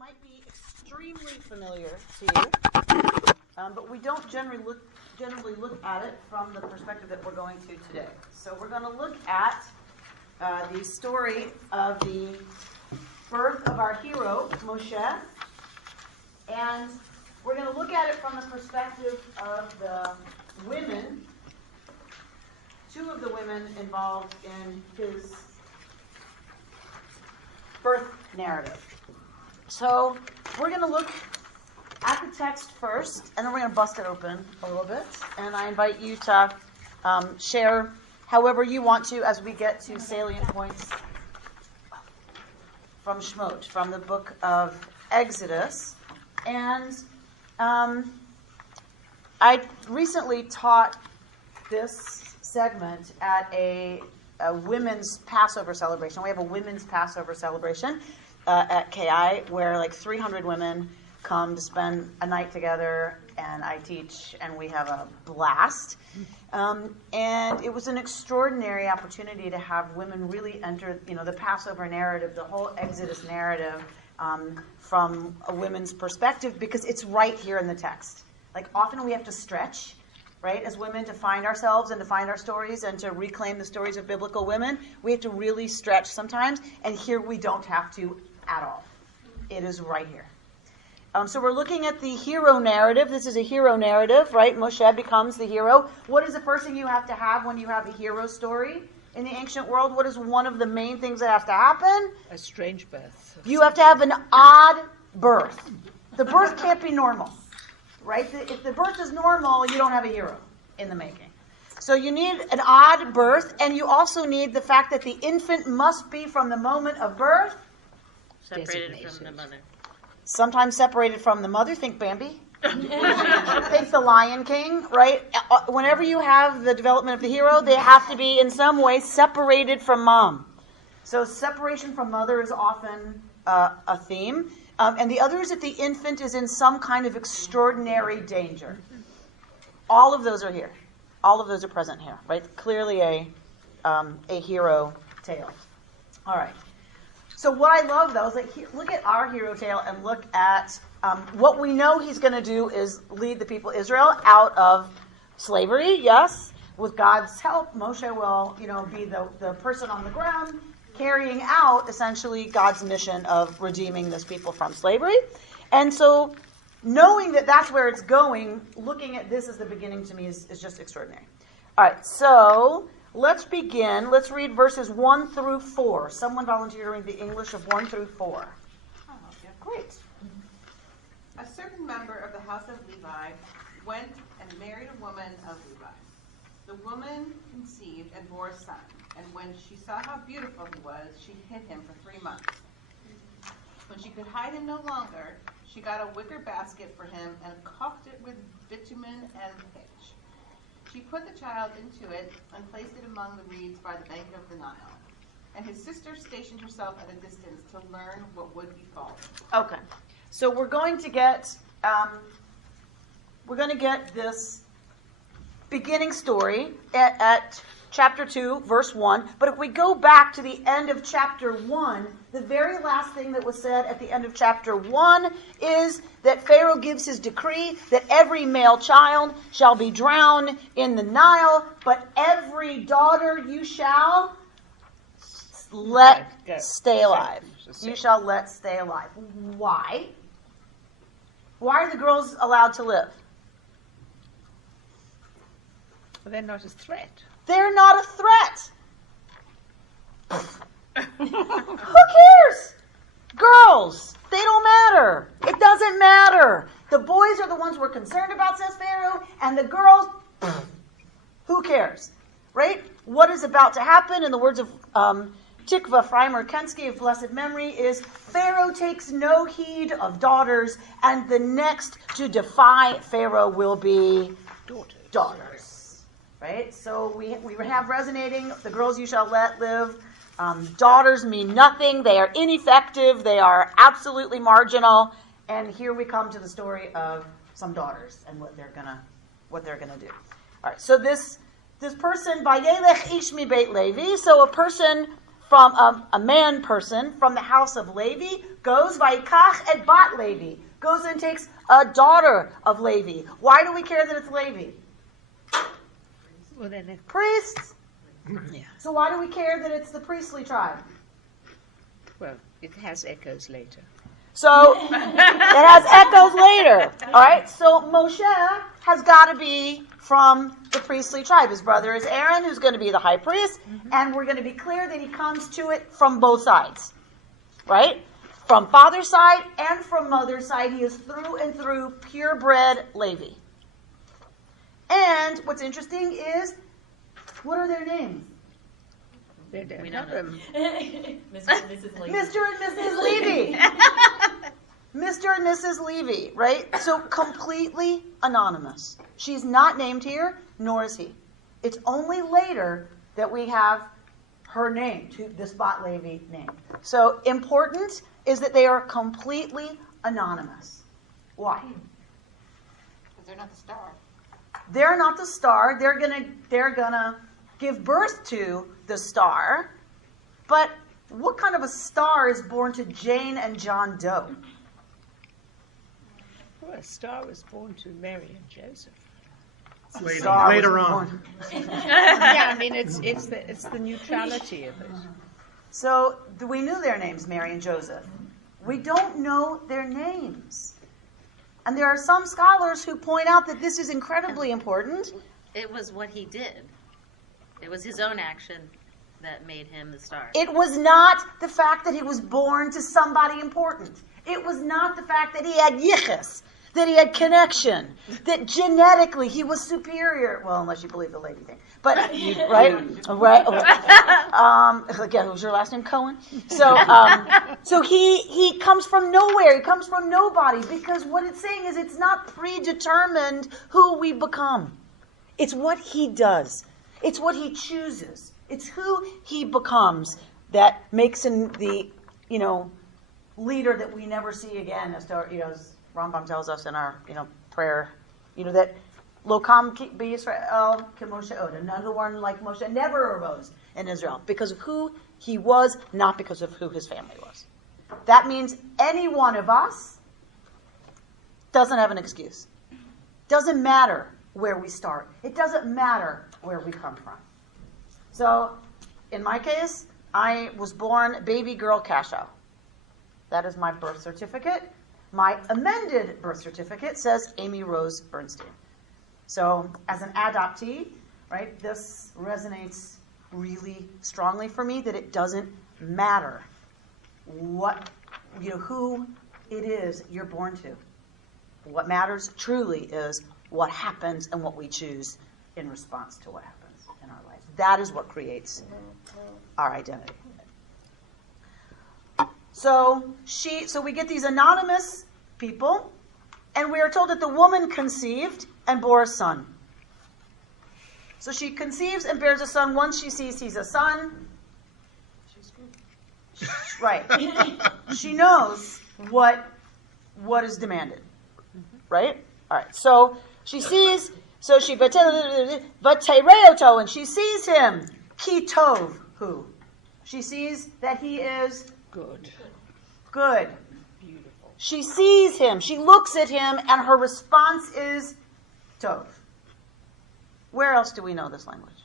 might be extremely familiar to you, but we don't generally look at it from the perspective that we're going to today. So we're going to look at the story of the birth of our hero, Moshe, and we're going to look at it from the perspective of the women, two of the women involved in his birth narrative. So we're going to look at the text first, and then we're going to bust it open a little bit. And I invite you to share however you want to as we get to salient points from Shemot, from the book of Exodus. And I recently taught this segment at a women's Passover celebration. We have a women's Passover celebration at KI where like 300 women come to spend a night together, and I teach, and we have a blast. And it was an extraordinary opportunity to have women really enter, the Passover narrative, the whole Exodus narrative, from a women's perspective, because it's right here in the text. Like, often we have to stretch, right, as women, to find ourselves and to find our stories and to reclaim the stories of biblical women. We have to really stretch sometimes, and here we don't have to at all. It is right here. So we're looking at the hero narrative. This is a hero narrative, right? Moshe becomes the hero. What is the first thing you have to have when you have a hero story in the ancient world? What is one of the main things that has to happen? A strange birth. You have to have an odd birth. The birth can't be normal, right? If the birth is normal, you don't have a hero in the making. So you need an odd birth, and you also need the fact that the infant must be, from the moment of birth, separated from the mother. Sometimes separated from the mother. Think Bambi. Think the Lion King, right? Whenever you have the development of the hero, they have to be in some way separated from mom. So separation from mother is often a theme. And the other is that the infant is in some kind of extraordinary danger. All of those are here. All of those are present here, right? Clearly a hero tale. All right. So what I love, though, is look at our hero tale and look at what we know he's going to do is lead the people of Israel out of slavery. Yes, with God's help, Moshe will, be the person on the ground carrying out essentially God's mission of redeeming this people from slavery. And so knowing that that's where it's going, looking at this as the beginning to me is just extraordinary. All right, so let's begin. Let's read verses 1 through 4. Someone volunteer to read the English of 1 through 4. Oh, yeah. Great. A certain member of the house of Levi went and married a woman of Levi. The woman conceived and bore a son, and when she saw how beautiful he was, she hid him for 3 months. When she could hide him no longer, she got a wicker basket for him and caulked it with bitumen and pitch. She put the child into it and placed it among the reeds by the bank of the Nile. And his sister stationed herself at a distance to learn what would befall him. Okay, so we're going to get this beginning story at chapter 2, verse 1. But if we go back to the end of chapter 1, the very last thing that was said at the end of chapter 1 is that Pharaoh gives his decree that every male child shall be drowned in the Nile, but every daughter you shall let stay alive. You shall let stay alive. Why? Why are the girls allowed to live? Well, they're not a threat. They're not a threat. Who cares? Girls, they don't matter. It doesn't matter. The boys are the ones we're concerned about, says Pharaoh, and the girls, who cares? Right? What is about to happen, in the words of Tikva Freimer Kensky of blessed memory, is Pharaoh takes no heed of daughters, and the next to defy Pharaoh will be daughters. Right? So we have resonating, the girls you shall let live. Daughters mean nothing. They are ineffective. They are absolutely marginal. And here we come to the story of some daughters and what they're gonna do. All right. So this person, Vayelech ish mi beit Levi. So a person from a man person from the house of Levi, goes Vaikach et bat Levi, goes and takes a daughter of Levi. Why do we care that it's Levi? Well, then Priests. yeah. So why do we care that it's the priestly tribe? Well, it has echoes later. So it has echoes later. All right. So Moshe has got to be from the priestly tribe. His brother is Aaron, who's going to be the high priest, and we're going to be clear that he comes to it from both sides, right? From father's side and from mother's side, he is through and through purebred Levi. And what's interesting is, what are their names? They don't We have don't them. Mr. and Mrs. Levy. Mr. and Mrs. Levy. Mr. and Mrs. Levy, right? So completely anonymous. She's not named here, nor is he. It's only later that we have her name, this Bat Levi name. So important is that they are completely anonymous. Why? Because they're not the star. They're not the star. They're gonna give birth to the star. But what kind of a star is born to Jane and John Doe? Well, a star was born to Mary and Joseph. Later on. Yeah, I mean it's the neutrality of it. So we knew their names, Mary and Joseph. We don't know their names. And there are some scholars who point out that this is incredibly important. It was what he did. It was his own action that made him the star. It was not the fact that he was born to somebody important. It was not the fact that he had yichus, that he had connection, that genetically he was superior. Well, unless you believe the lady thing. But, right? Again, what was your last name? Cohen? So he comes from nowhere. He comes from nobody, because what it's saying is it's not predetermined who we become. It's what he does. It's what he chooses. It's who he becomes that makes him the, leader that we never see again, as Rambam tells us in our, prayer, that Lokam B'Yisrael K'Moshe Od, another one like Moshe never arose in Israel, because of who he was, not because of who his family was. That means any one of us doesn't have an excuse. Doesn't matter where we start. It doesn't matter where we come from. So, in my case, I was born baby girl Cashow. That is my birth certificate. My amended birth certificate says Amy Rose Bernstein. So, as an adoptee, right, this resonates really strongly for me, that it doesn't matter who it is you're born to. What matters truly is what happens and what we choose in response to what happens in our lives. That is what creates our identity. So we get these anonymous people, and we are told that the woman conceived and bore a son. So she conceives and bears a son. Once she sees he's a son, right? She knows what is demanded, right? All right. So she sees. So she vatereoto, and she sees him. Ki tov, who? She sees that he is Good. Good. Beautiful. She sees him. She looks at him, and her response is tov. Where else do we know this language?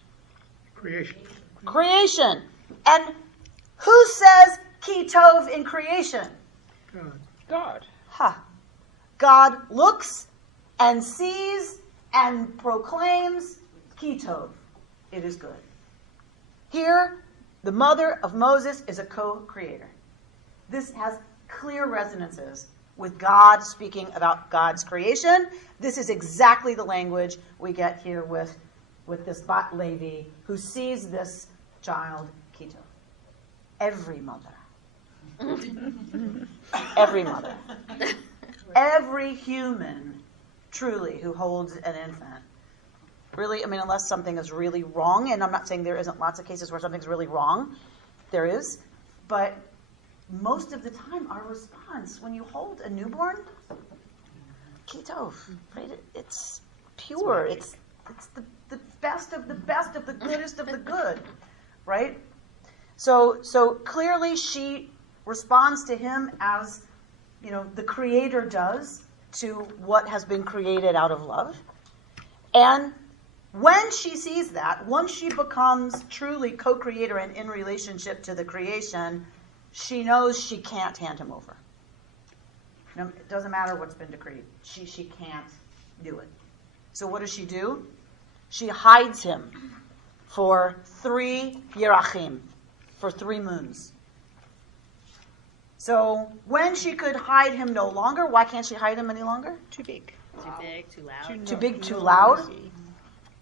Creation. And who says ki tov in creation? God. God looks and sees and proclaims ki tov. It is good. Here, the mother of Moses is a co-creator. This has clear resonances with God speaking about God's creation. This is exactly the language we get here with this Bat Levi who sees this child, ki tov. Every mother. Every mother. Every human, truly, who holds an infant. Really, unless something is really wrong, and I'm not saying there isn't lots of cases where something's really wrong. There is. But most of the time, our response, when you hold a newborn, ki tov, right? It's pure. It's the best of the best of the goodest of the good, right? So clearly she responds to him as, the Creator does to what has been created out of love. And when she sees that, once she becomes truly co-creator and in relationship to the creation, she knows she can't hand him over. It doesn't matter what's been decreed. She can't do it. So what does she do? She hides him for 3 yerachim, for 3 moons. So when she could hide him no longer, why can't she hide him any longer? Too big. Too big, too loud. Too big, too loud.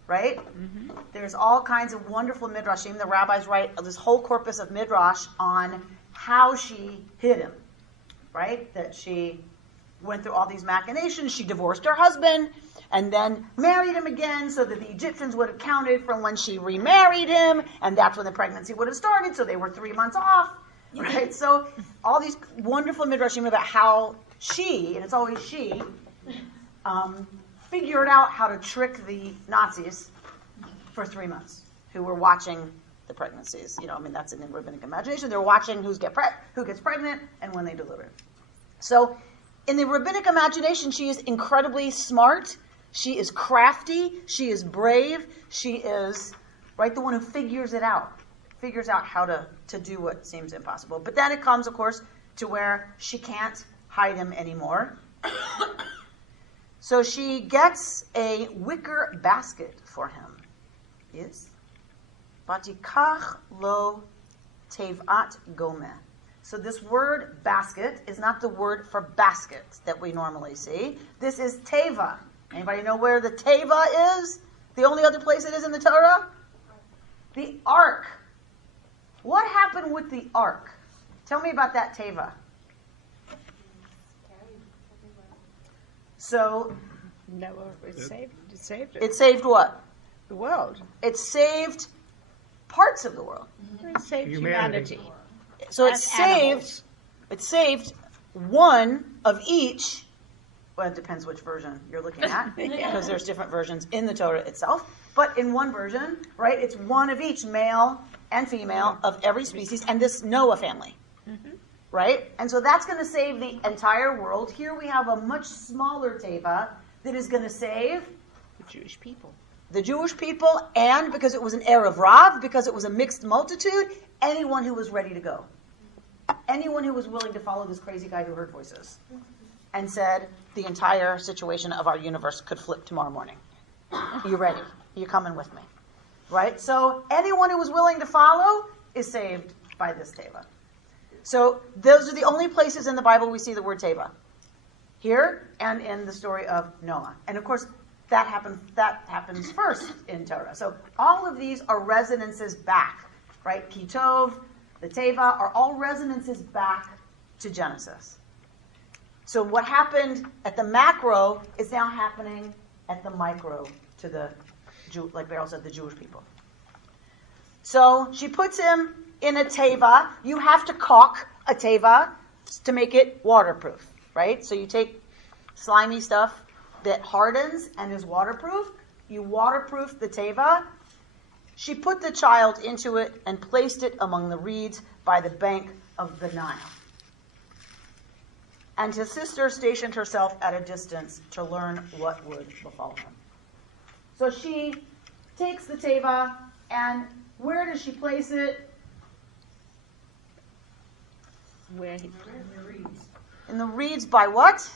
Right? Mm-hmm. There's all kinds of wonderful midrashim. The rabbis write this whole corpus of midrash on how she hid him. Right? That she went through all these machinations. She divorced her husband and then married him again so that the Egyptians would have counted from when she remarried him, and that's when the pregnancy would have started, so they were 3 months off. Right? So all these wonderful midrashim about how she, and it's always she, figured out how to trick the Nazis for 3 months who were watching the pregnancies. That's in the rabbinic imagination. They're watching who gets pregnant and when they deliver. So in the rabbinic imagination, she is incredibly smart. She is crafty. She is brave. She is, the one who figures out how to do what seems impossible. But then it comes, of course, to where she can't hide him anymore. So she gets a wicker basket for him. Yes? Batikach lo tevat gomeh. So this word basket is not the word for basket that we normally see. This is teva. Anybody know where the teva is? The only other place it is in the Torah? The ark. What happened with the ark? Tell me about that teva. So, No, it saved it. It saved what? The world. It saved parts of the world. It saved humanity. So And animals. it saved one of each. Well, it depends which version you're looking at, because there's different versions in the Torah itself. But in one version, it's one of each, male and female, of every species, and this Noah family. Right? And so that's going to save the entire world. Here we have a much smaller teva that is going to save The Jewish people. the Jewish people, and because it was an Erev Rav, because it was a mixed multitude, anyone who was ready to go. Anyone who was willing to follow this crazy guy who heard voices and said the entire situation of our universe could flip tomorrow morning. You ready? You coming with me? Right? So anyone who was willing to follow is saved by this teva. So those are the only places in the Bible we see the word teva. Here and in the story of Noah. And of course, that happens first in Torah. So all of these are resonances back, right? Kitov, the teva are all resonances back to Genesis. So what happened at the macro is now happening at the micro to the like Beryl said, the Jewish people. So she puts him in a teva. You have to caulk a teva to make it waterproof, right? So you take slimy stuff that hardens and is waterproof. You waterproof the teva. She put the child into it and placed it among the reeds by the bank of the Nile. And his sister stationed herself at a distance to learn what would befall him. So she takes the teva, and where does she place it? Where In the reeds by what?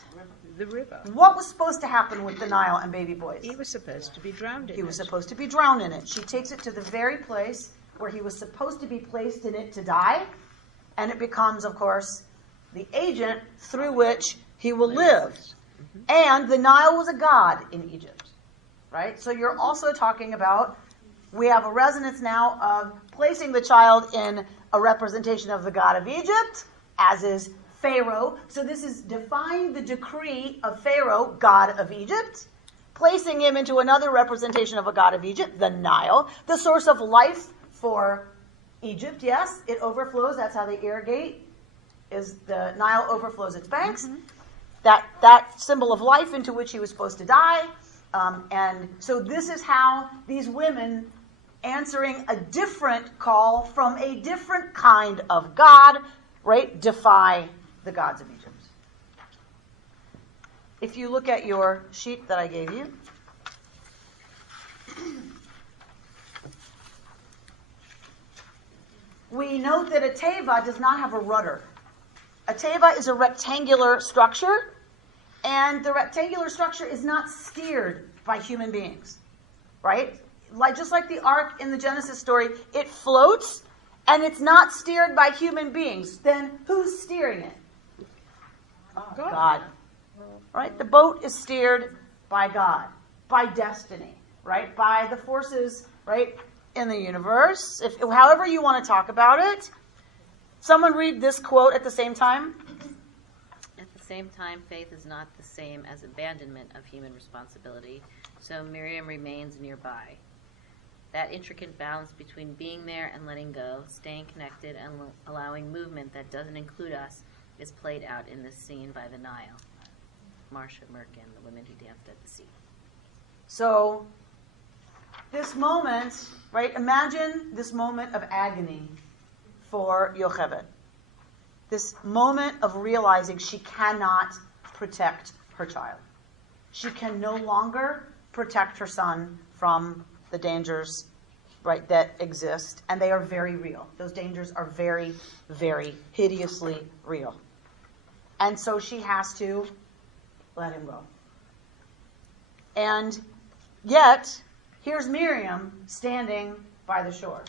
the river. What was supposed to happen with the Nile and baby boys? He was supposed to be drowned in He was it. supposed to be drowned in it. She takes it to the very place where he was supposed to be placed in it to die, and it becomes, of course, the agent through which he will live. And the Nile was a god in Egypt, right? So you're also talking about, we have a resonance now of placing the child in a representation of the god of Egypt, as is Pharaoh. So this is defying the decree of Pharaoh, god of Egypt, placing him into another representation of a god of Egypt, the Nile, the source of life for Egypt. Yes, it overflows. That's how they irrigate, is the Nile overflows its banks. That symbol of life into which he was supposed to die. And so this is how these women answering a different call from a different kind of God, right? Defy the gods of Egypt. If you look at your sheet that I gave you, we note that a teva does not have a rudder. A teva is a rectangular structure, and the rectangular structure is not steered by human beings, right? Just like the ark in the Genesis story, it floats, and it's not steered by human beings. Then who's steering it? God. Right? The boat is steered by God, by destiny, right? By the forces, right, in the universe. However you want to talk about it. Someone read this quote at the same time. At the same time, faith is not the same as abandonment of human responsibility, so Miriam remains nearby. That intricate balance between being there and letting go, staying connected and allowing movement that doesn't include us, is played out in this scene by the Nile. Marcia Merkin, the women who danced at the sea. So, this moment, right, imagine this moment of agony for Yocheved. This moment of realizing she cannot protect her child. She can no longer protect her son from the dangers, right, that exist, and they are very real. Those dangers are very, very hideously real. And so she has to let him go. And yet, here's Miriam standing by the shore,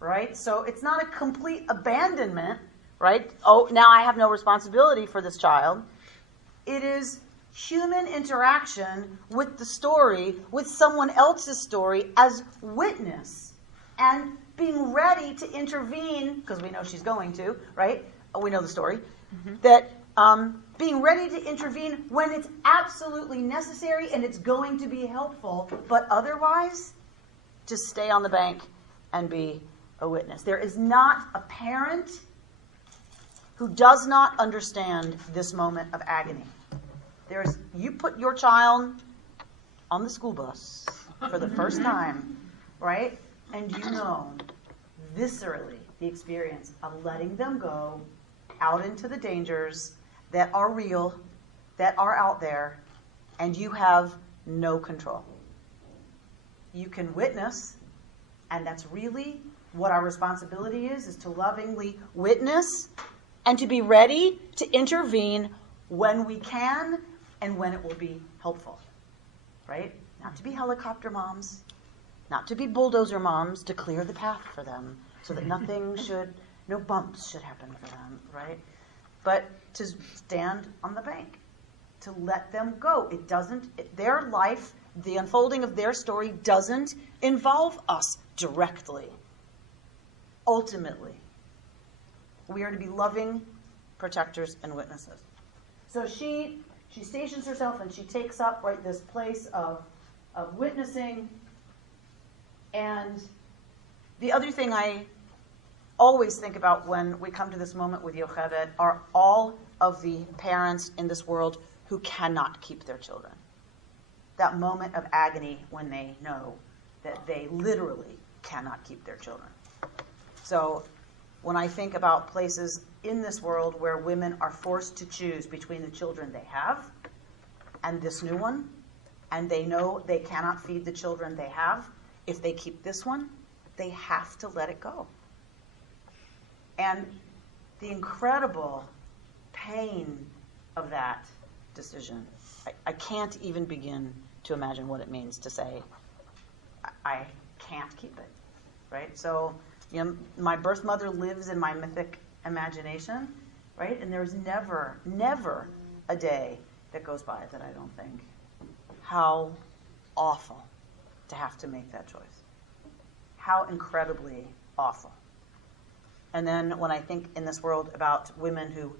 right? So it's not a complete abandonment, right? Oh, now I have no responsibility for this child. It is human interaction with the story, with someone else's story as witness, and being ready to intervene, because we know she's going to, right? We know the story, that being ready to intervene when it's absolutely necessary and it's going to be helpful, but otherwise, just stay on the bank and be a witness. There is not a parent who does not understand this moment of agony. You put your child on the school bus for the first time, right? And you know viscerally the experience of letting them go out into the dangers that are real, that are out there, and you have no control. You can witness, and that's really what our responsibility is to lovingly witness and to be ready to intervene when we can and when it will be helpful, right? Not to be helicopter moms, not to be bulldozer moms, to clear the path for them so that no bumps should happen for them, right? But to stand on the bank, to let them go. Their life, the unfolding of their story doesn't involve us directly. Ultimately, we are to be loving protectors and witnesses. So she stations herself and she takes up, right, this place of witnessing. And the other thing I always think about when we come to this moment with Yocheved are all of the parents in this world who cannot keep their children. That moment of agony when they know that they literally cannot keep their children. So when I think about places in this world where women are forced to choose between the children they have and this new one, and they know they cannot feed the children they have, if they keep this one, they have to let it go. And the incredible pain of that decision, I can't even begin to imagine what it means to say, I can't keep it, right? So, my birth mother lives in my mythic imagination, right? And there's never, never a day that goes by that I don't think, how awful to have to make that choice. How incredibly awful. And then when I think in this world about women who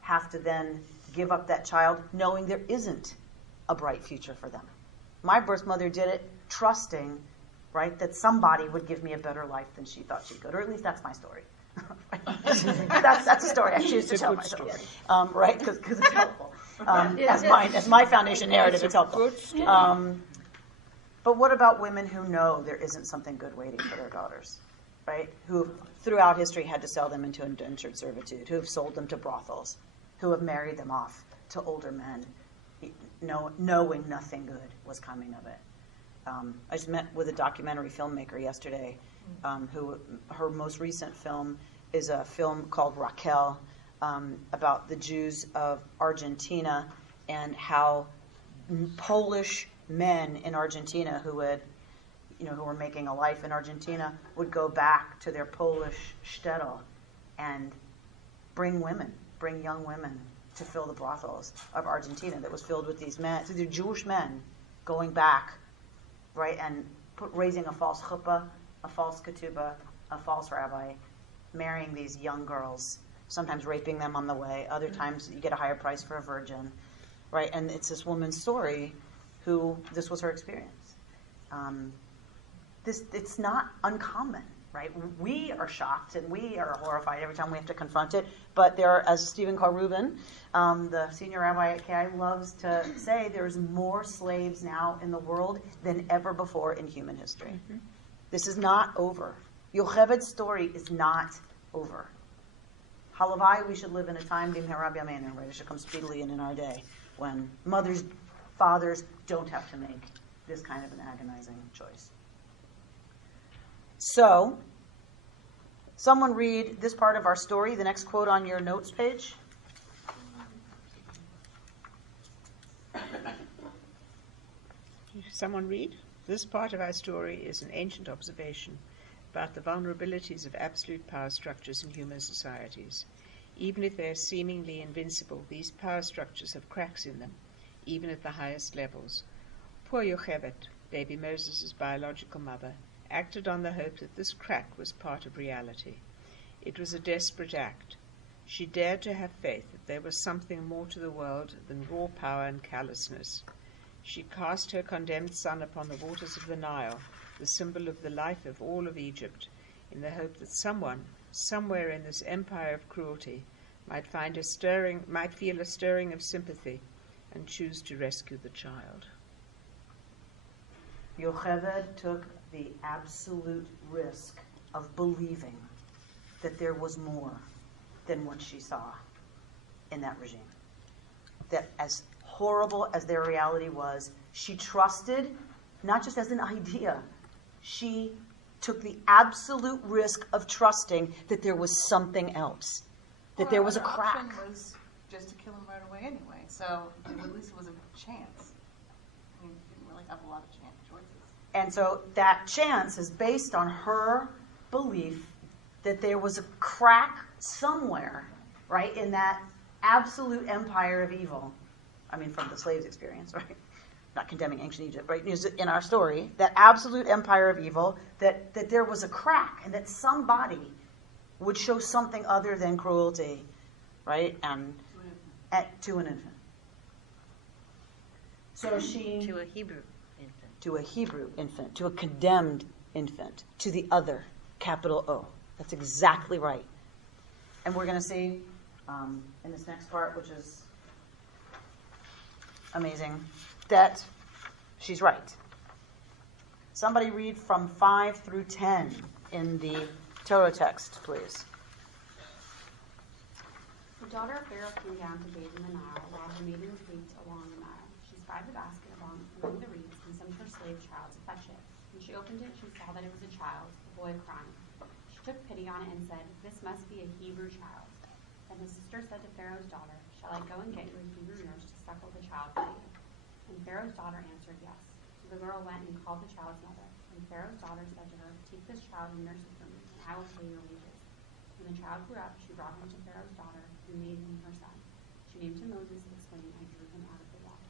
have to then give up that child knowing there isn't a bright future for them. My birth mother did it trusting, right, that somebody would give me a better life than she thought she could, or at least that's my story. That's a story I choose to tell myself, right, because it's helpful. As my foundation narrative, it's helpful. But what about women who know there isn't something good waiting for their daughters, right? Who throughout history had to sell them into indentured servitude, who have sold them to brothels, who have married them off to older men, knowing nothing good was coming of it. I just met with a documentary filmmaker yesterday, who her most recent film is a film called Raquel, about the Jews of Argentina and how Polish men in Argentina who were making a life in Argentina would go back to their Polish shtetl and bring young women to fill the brothels of Argentina that was filled with these men, so they're Jewish men going back, right, and raising a false chuppah, a false ketubah, a false rabbi, marrying these young girls, sometimes raping them on the way, other times you get a higher price for a virgin, right? And it's this woman's story who, this was her experience. It's not uncommon, right? We are shocked and we are horrified every time we have to confront it, but there are, as Stephen Carrubin, the senior rabbi at KI, loves to say, there's more slaves now in the world than ever before in human history. Mm-hmm. This is not over. Yocheved's story is not over. Halavai, we should live in a time, Rabbi Amy, right? It should come speedily in our day, when mothers, fathers don't have to make this kind of an agonizing choice. So, someone read this part of our story, the next quote on your notes page. Someone read? This part of our story is an ancient observation about the vulnerabilities of absolute power structures in human societies. Even if they are seemingly invincible, these power structures have cracks in them, even at the highest levels. Poor Yocheved, baby Moses' biological mother, acted on the hope that this crack was part of reality. It was a desperate act. She dared to have faith that there was something more to the world than raw power and callousness. She cast her condemned son upon the waters of the Nile, the symbol of the life of all of Egypt, in the hope that someone, somewhere in this empire of cruelty, might feel a stirring of sympathy and choose to rescue the child. Yocheved took the absolute risk of believing that there was more than what she saw in that regime. That as horrible as their reality was, she trusted, not just as an idea, she took the absolute risk of trusting that there was something else, that there was a crack. The option was just to kill him right away anyway, so at least it was a chance. I mean, didn't really have a lot of choices. And so that chance is based on her belief that there was a crack somewhere, right, in that absolute empire of evil. I mean, from the slaves' experience, right? Not condemning ancient Egypt, right? In our story, that absolute empire of evil, that there was a crack and that somebody would show something other than cruelty, right? To an infant. So she... To a Hebrew infant. To a Hebrew infant, to a condemned infant, to the other, capital O. That's exactly right. And we're going to see in this next part, which is amazing, that she's right. Somebody read from 5 through 10 in the Torah text, please. The daughter of Pharaoh came down to bathe in the Nile while her maiden played along the Nile. She spied the basket among the reeds and sent her slave child to fetch it. When she opened it, she saw that it was a child, a boy crying. She took pity on it and said, "This must be a Hebrew child." Then his sister said to Pharaoh's daughter, "Shall I go and get you a Hebrew nurse to suckle the child for you?" And Pharaoh's daughter answered, "Yes." So the girl went and called the child's mother. And Pharaoh's daughter said to her, "Take this child and nurse it for me, and I will pay your wages." When the child grew up, she brought him to Pharaoh's daughter, who made him her son. She named him Moses, explaining, "I drew him out of the water."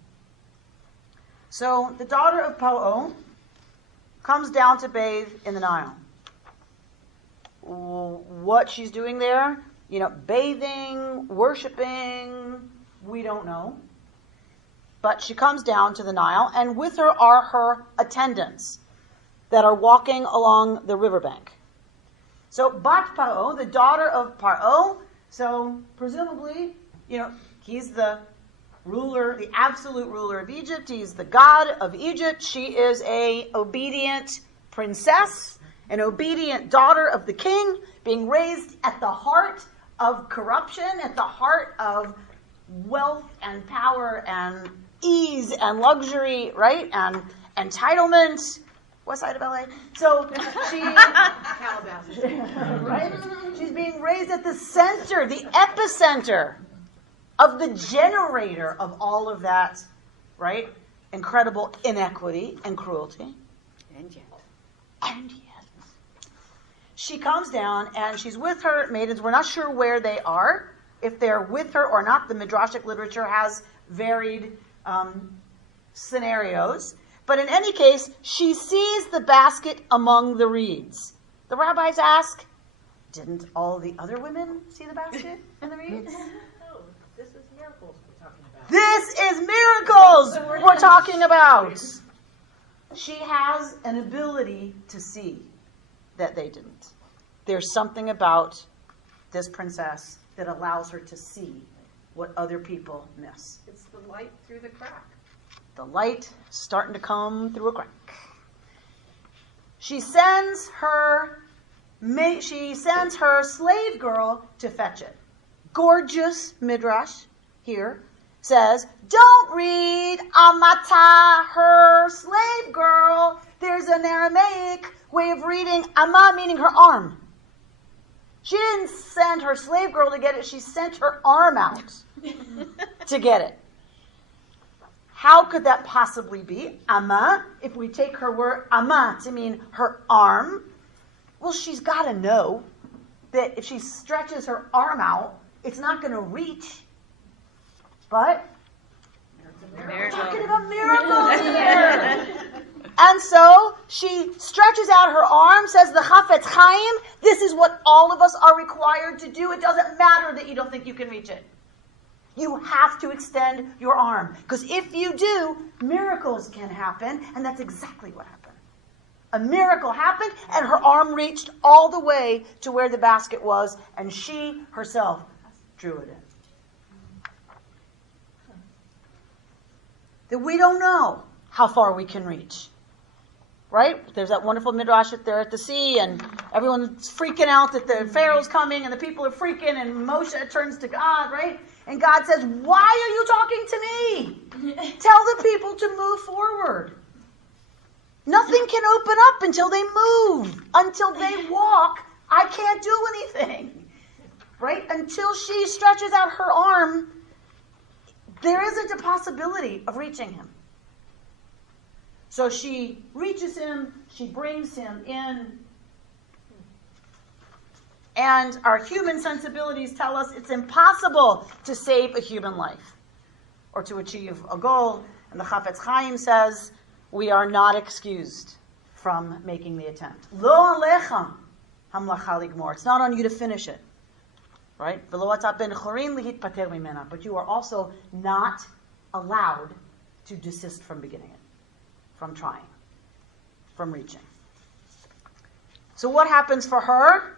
So the daughter of Pharaoh comes down to bathe in the Nile. What she's doing there, bathing, worshiping, we don't know. But she comes down to the Nile, and with her are her attendants that are walking along the riverbank. So Bat Paro, the daughter of Paro, so presumably, he's the ruler, the absolute ruler of Egypt. He's the god of Egypt. She is a obedient princess, an obedient daughter of the king, being raised at the heart of corruption, at the heart of wealth and power and ease and luxury, right? And entitlement. West side of LA. So she, right? She's being raised at the center, the epicenter of the generator of all of that, right? Incredible inequity and cruelty. And yet. She comes down and she's with her maidens. We're not sure where they are, if they're with her or not. The Midrashic literature has varied scenarios. But in any case, she sees the basket among the reeds. The rabbis ask, didn't all the other women see the basket in the reeds? No, this is miracles we're talking about. This is miracles we're talking about. She has an ability to see that they didn't. There's something about this princess that allows her to see what other people miss. It's the light through the crack. The light starting to come through a crack. She sends her slave girl to fetch it. Gorgeous midrash here says, don't read Amata, her slave girl. There's an Aramaic way of reading Ama, meaning her arm. She didn't send her slave girl to get it. She sent her arm out to get it. How could that possibly be? Ama, if we take her word Ama to mean her arm, well, she's got to know that if she stretches her arm out, it's not going to reach. But we're talking about miracles here. And so she stretches out her arm, says the Chafetz Chaim, this is what all of us are required to do. It doesn't matter that you don't think you can reach it. You have to extend your arm. Because if you do, miracles can happen. And that's exactly what happened. A miracle happened, and her arm reached all the way to where the basket was, and she herself drew it in. That we don't know how far we can reach. Right? There's that wonderful midrash there at the sea, and everyone's freaking out that the Pharaoh's coming, and the people are freaking, and Moshe turns to God, right? And God says, why are you talking to me? Tell the people to move forward. Nothing can open up until they move. Until they walk, I can't do anything. Right? Until she stretches out her arm, there isn't a possibility of reaching him. So she reaches him, she brings him in. And our human sensibilities tell us it's impossible to save a human life or to achieve a goal. And the Chafetz Chaim says, we are not excused from making the attempt. Lo alecha hamlacha ligmor. It's not on you to finish it. Right? But you are also not allowed to desist from beginning it, from trying, from reaching. So what happens for her?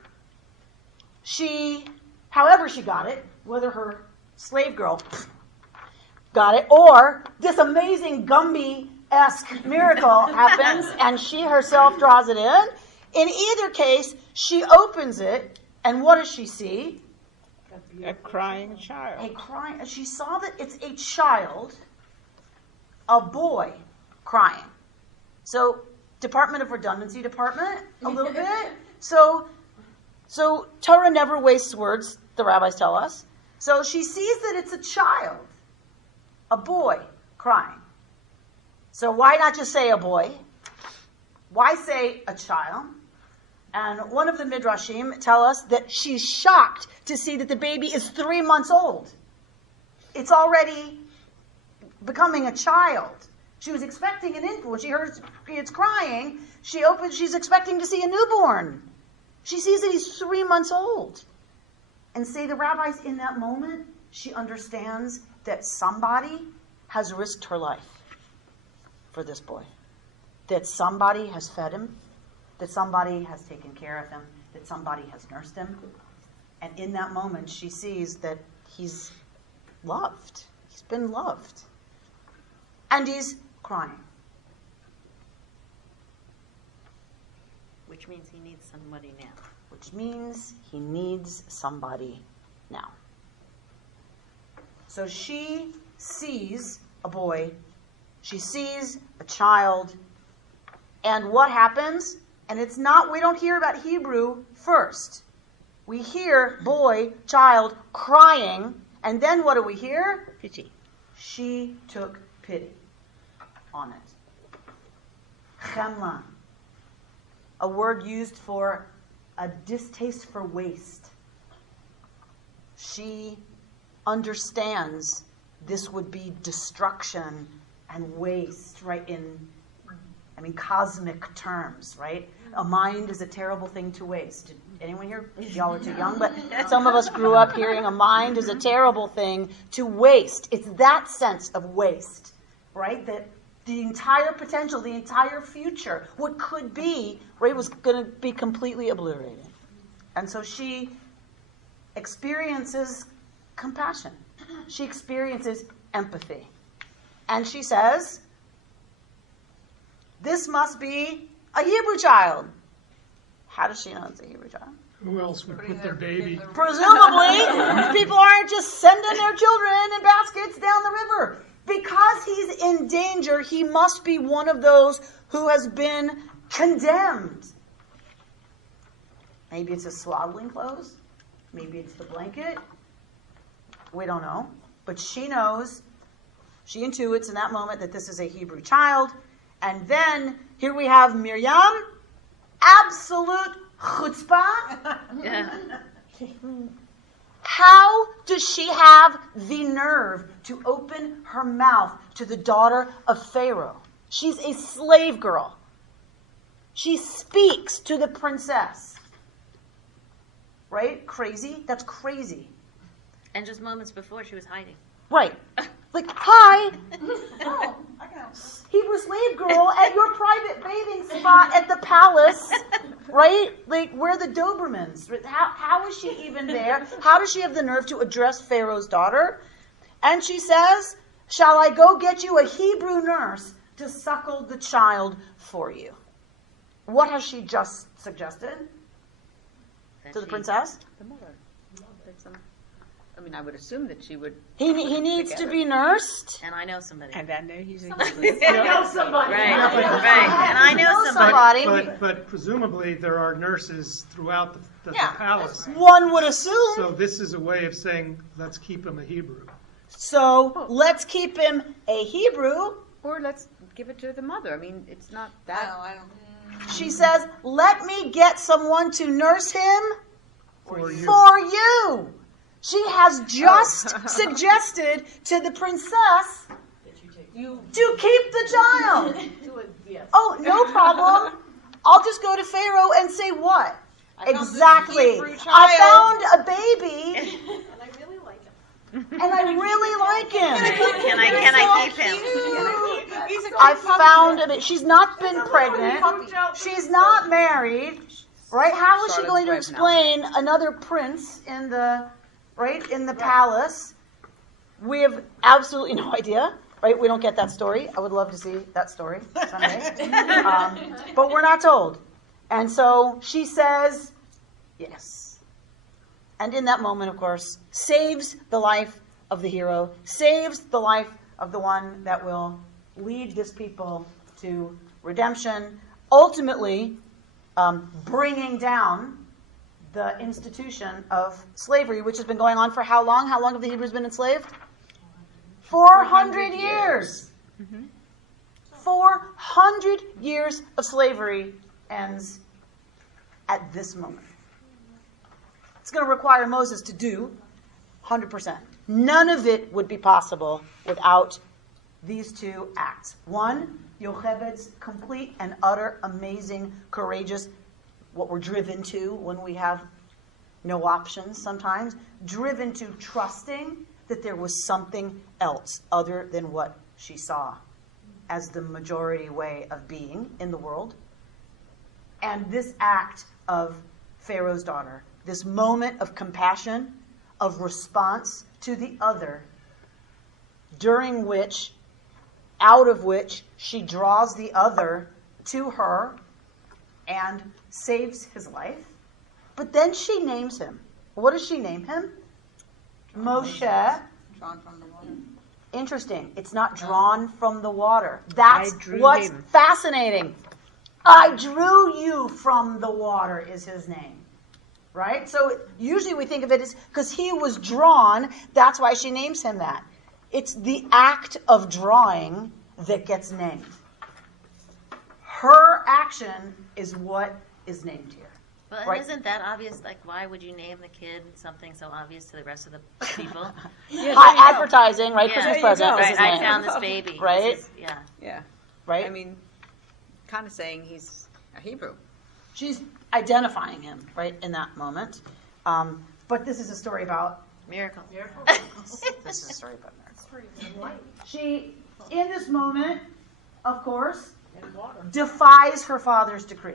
However she got it, whether her slave girl got it, or this amazing Gumby-esque miracle happens and she herself draws it in either case, she opens it, and what does she see? A crying child. She saw that it's a child, a boy, crying. So, Department of Redundancy department, a little bit. So Torah never wastes words, the rabbis tell us. So she sees that it's a child, a boy, crying. So why not just say a boy? Why say a child? And one of the Midrashim tell us that she's shocked to see that the baby is 3 months old. It's already becoming a child. She was expecting an infant. When she heard it's crying, she's expecting to see a newborn. She sees that he's 3 months old. And say the rabbis, in that moment, she understands that somebody has risked her life for this boy. That somebody has fed him, that somebody has taken care of him, that somebody has nursed him. And in that moment, she sees that he's loved. He's been loved. And he's crying. Which means he needs somebody now. Which means he needs somebody now. So she sees a boy, she sees a child, and what happens? And it's not, we don't hear about Hebrew first. We hear boy, child, crying, and then what do we hear? Pity. She took pity on it. Chemla, a word used for a distaste for waste. She understands this would be destruction and waste, right? Cosmic terms, right? A mind is a terrible thing to waste. Did anyone here? Y'all are too young, but some of us grew up hearing a mind is a terrible thing to waste. It's that sense of waste, right? That the entire potential, the entire future, what could be, right, was going to be completely obliterated. And so she experiences compassion. She experiences empathy. And she says, this must be a Hebrew child. How does she know it's a Hebrew child? Who else would put their baby? Presumably, people aren't just sending their children in baskets down the river. Because he's in danger, he must be one of those who has been condemned. Maybe it's his swaddling clothes. Maybe it's the blanket. We don't know. But she knows, she intuits in that moment that this is a Hebrew child. And then here we have Miriam, absolute chutzpah. Yeah. How does she have the nerve to open her mouth to the daughter of Pharaoh? She's a slave girl. She speaks to the princess. Right? Crazy? That's crazy. And just moments before, she was hiding. Right. Like, hi, Hebrew slave girl at your private bathing spot at the palace, right? Like, we're the Dobermans. How is she even there? How does she have the nerve to address Pharaoh's daughter? And she says, shall I go get you a Hebrew nurse to suckle the child for you? What has she just suggested to the princess? The mother. I would assume that she would. He needs to be nursed. And I know somebody. And I know he's a I know somebody. Right. And I know somebody. But presumably there are nurses throughout the palace. One would assume. So this is a way of saying, let's keep him a Hebrew. So let's keep him a Hebrew. Or let's give it to the mother. It's not that. No, I don't. She says, let me get someone to nurse him For you. for you. She has just suggested to the princess to keep the child. Oh, no problem. I'll just go to Pharaoh and say what? Exactly. I found a baby. And I really like him. Can I keep him? I found him. She's not been pregnant. She's not married. Right? How is she going to explain another prince in the palace? We have absolutely no idea. Right? We don't get that story. I would love to see that story someday. But we're not told. And so she says, yes. And in that moment, of course, saves the life of the hero, saves the life of the one that will lead this people to redemption, ultimately bringing down the institution of slavery, which has been going on for how long? How long have the Hebrews been enslaved? 400 years. 400 years of slavery ends at this moment. It's going to require Moses to do 100%. None of it would be possible without these two acts. One, Yocheved's complete and utter, amazing, courageous, what we're driven to when we have no options sometimes, driven to trusting that there was something else other than what she saw as the majority way of being in the world. And this act of Pharaoh's daughter, this moment of compassion, of response to the other, out of which she draws the other to her and saves his life. But then she names him. What does she name him? Moshe. Drawn from the water. Interesting. It's not drawn from the water. That's what's him. fascinating. I drew you from the water is his name. Right? So usually we think of it as because he was drawn, that's why she names him that. It's the act of drawing that gets named. Her action is what is named here. Well, Right. isn't that obvious? Like, why would you name the kid something so obvious to the rest of the people? Hi, advertising, right? Yeah. Christmas There you present go. is Right, his I name. found this baby. Right? This is- yeah. Yeah. Right? I mean, kind of saying he's a Hebrew. She's identifying him, right, in that moment. But this is a story about Miracle. this is a story about miracles. She, in this moment, of course, defies her father's decree.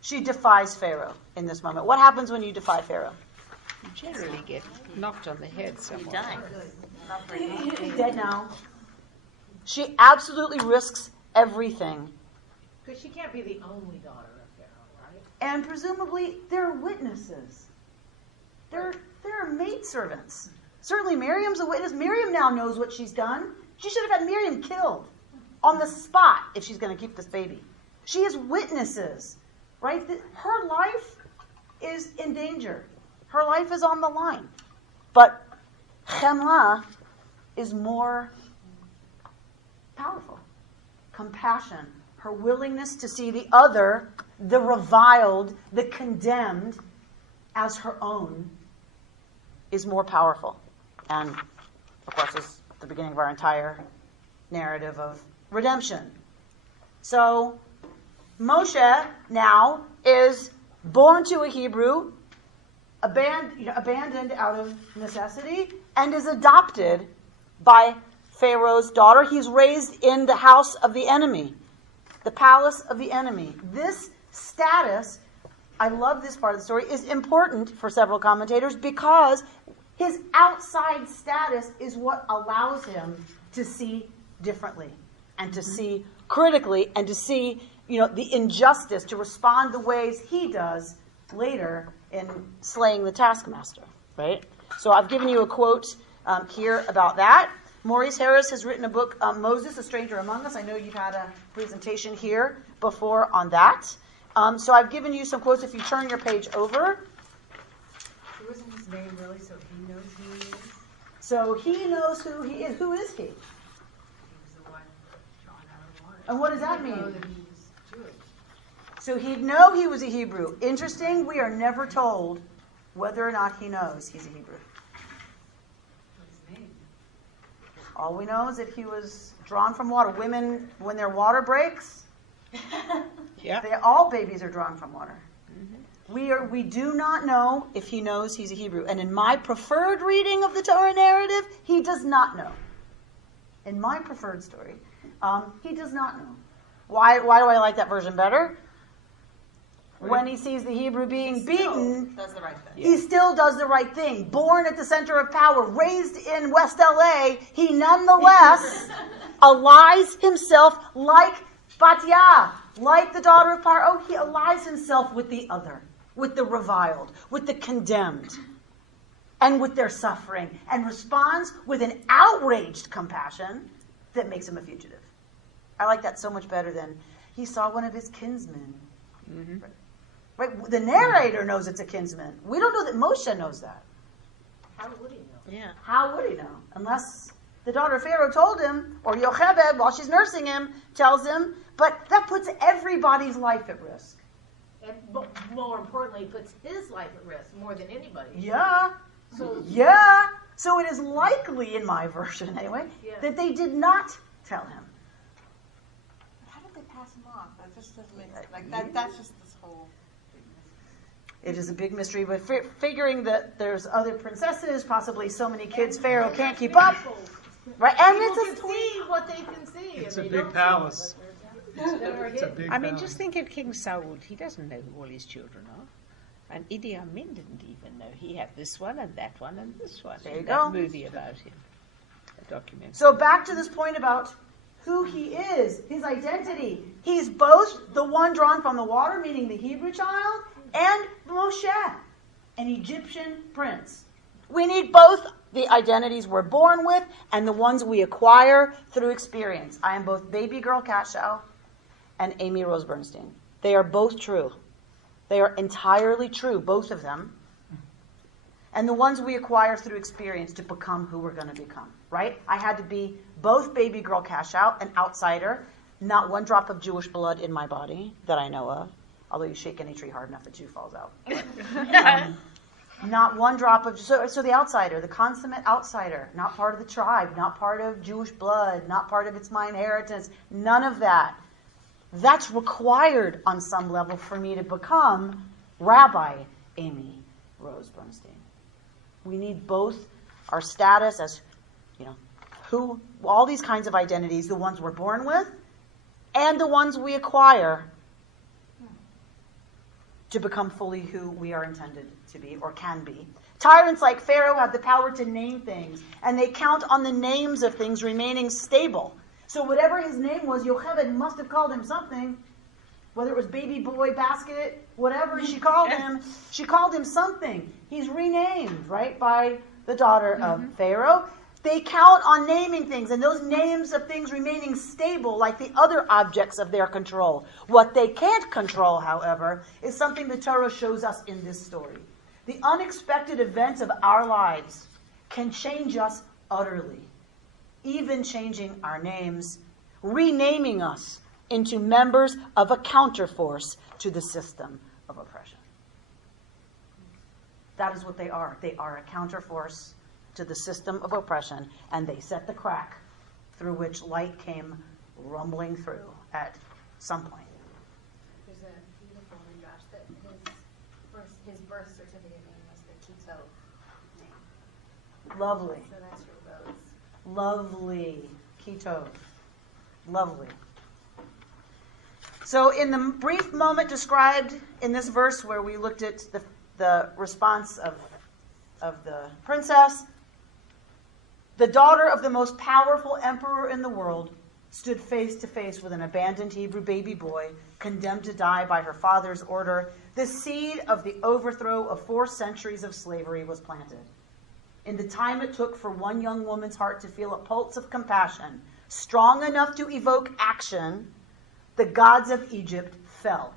She defies Pharaoh in this moment. What happens when you defy Pharaoh? You generally get knocked on the head You somewhat. die. Dead now. She absolutely risks everything. Because she can't be the only daughter of Pharaoh, right? And presumably, they're witnesses. They're maidservants. Certainly, Miriam's a witness. Miriam now knows what she's done. She should have had Miriam killed on the spot if she's going to keep this baby. She is witnesses, right? Her life is in danger. Her life is on the line. But chemla is more powerful. Compassion. Her willingness to see the other, the reviled, the condemned, as her own is more powerful. And, of course, is the beginning of our entire narrative of redemption. So, Moshe now is born to a Hebrew, abandoned out of necessity, and is adopted by Pharaoh's daughter. He's raised in the house of the enemy, the palace of the enemy. This status, I love this part of the story, is important for several commentators because his outside status is what allows him to see differently and to see critically and to see, the injustice, to respond the ways he does later in slaying the taskmaster, right? So I've given you a quote here about that. Maurice Harris has written a book, Moses, A Stranger Among Us. I know you've had a presentation here before on that. So I've given you some quotes. If you turn your page over. So isn't his name really so he knows who he is? So he knows who he is. Who is he? He was the one drawn out of the water. And what does that He didn't know mean? that he was Jewish. So he'd know he was a Hebrew. Interesting, we are never told whether or not he knows he's a Hebrew. What's his name? All we know is that he was drawn from water. Women, when their water breaks, Yeah. all babies are drawn from water. We do not know if he knows he's a Hebrew. And in my preferred reading of the Torah narrative, he does not know. In my preferred story, he does not know. Why do I like that version better? When he sees the Hebrew being beaten, Does the right thing. he still does the right thing. Born at the center of power, raised in West LA, he nonetheless allies himself like Batya, like the daughter of Pharaoh. He allies himself with the other, with the reviled, with the condemned, and with their suffering, and responds with an outraged compassion that makes him a fugitive. I like that so much better than he saw one of his kinsmen. Right? The narrator knows it's a kinsman. We don't know that Moshe knows that. How would he know? Yeah. How would he know? Unless the daughter of Pharaoh told him, or Yocheved, while she's nursing him, tells him. But that puts everybody's life at risk. And more importantly, puts his life at risk more than anybody. Yeah. So Yeah. So it is likely, in my version anyway, Yeah. that they did not tell him. How did they pass him off? That just doesn't make sense. Like that. That's just this whole. It is a big mystery, but figuring that there's other princesses, possibly so many kids, Pharaoh can't keep up. Right? And people it's can see what they can see. It's and a they big don't palace. See it, but they're It's a hidden. big I mean, palace. just think of King Saud. He doesn't know who all his children are. And Idi Amin didn't even know. He had this one and that one and this one There you in go. that movie about him. documents. So back to this point about who he is, his identity. He's both the one drawn from the water, meaning the Hebrew child, and Moshe, an Egyptian prince. We need both the identities we're born with and the ones we acquire through experience. I am both baby girl Kashow and Amy Rose Bernstein. They are both true. They are entirely true, both of them. And the ones we acquire through experience to become who we're going to become, right? I had to be both baby girl Kashow, an outsider, not one drop of Jewish blood in my body that I know of, although you shake any tree hard enough, the Jew falls out. Not one drop of, so the outsider, the consummate outsider, not part of the tribe, not part of Jewish blood, not part of it's my inheritance, none of that. That's required on some level for me to become Rabbi Amy Rose Bernstein. We need both our status as, who, all these kinds of identities, the ones we're born with, and the ones we acquire to become fully who we are intended to be or can be. Tyrants like Pharaoh have the power to name things, and they count on the names of things remaining stable. So whatever his name was, Yocheved must have called him something, whether it was baby boy, basket, whatever she called him something. He's renamed, right, by the daughter of Pharaoh. They count on naming things, and those names of things remaining stable like the other objects of their control. What they can't control, however, is something the Torah shows us in this story. The unexpected events of our lives can change us utterly, even changing our names, renaming us into members of a counterforce to the system of oppression. That is what they are. They are a counterforce to the system of oppression, and they set the crack through which light came rumbling through at some point. There's a beautiful midrash that his birth certificate name was the Kito name. Lovely. So that's your rose. Lovely. Keto. Lovely. So in the brief moment described in this verse where we looked at the response of the princess, the daughter of the most powerful emperor in the world stood face to face with an abandoned Hebrew baby boy condemned to die by her father's order. The seed of the overthrow of 4 centuries of slavery was planted. In the time it took for one young woman's heart to feel a pulse of compassion, strong enough to evoke action, the gods of Egypt fell,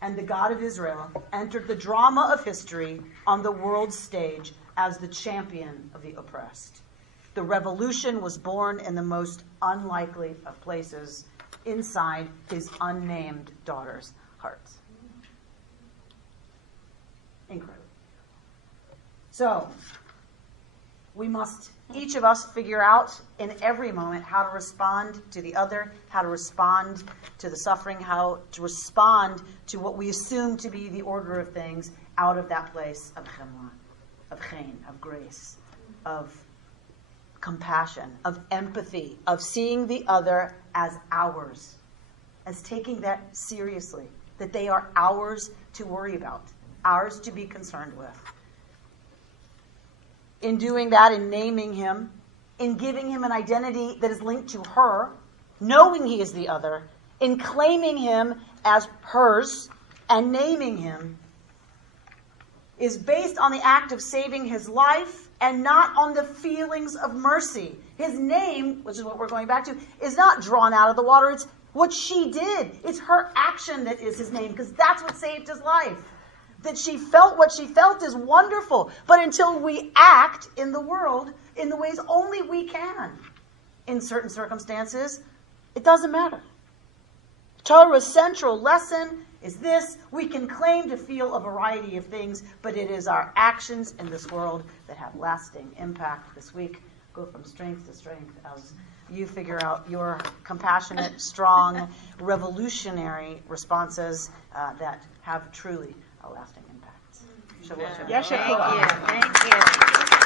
and the God of Israel entered the drama of history on the world stage as the champion of the oppressed. The revolution was born in the most unlikely of places, inside his unnamed daughter's heart. Incredible. So, we must, each of us, figure out in every moment how to respond to the other, how to respond to the suffering, how to respond to what we assume to be the order of things out of that place of chemla, of chen, of grace, of compassion, of empathy, of seeing the other as ours, as taking that seriously, that they are ours to worry about, ours to be concerned with. In doing that, in naming him, in giving him an identity that is linked to her, knowing he is the other, in claiming him as hers and naming him, is based on the act of saving his life and not on the feelings of mercy. His name, which is what we're going back to, is not drawn out of the water. It's what she did. It's her action that is his name, because that's what saved his life. That she felt what she felt is wonderful. But until we act in the world in the ways only we can, in certain circumstances, it doesn't matter. Torah's central lesson is this: we can claim to feel a variety of things, but it is our actions in this world that have lasting impact. This week, go from strength to strength as you figure out your compassionate, strong, revolutionary responses that have truly a lasting impact. Shabbat shalom. Thank you. Thank you.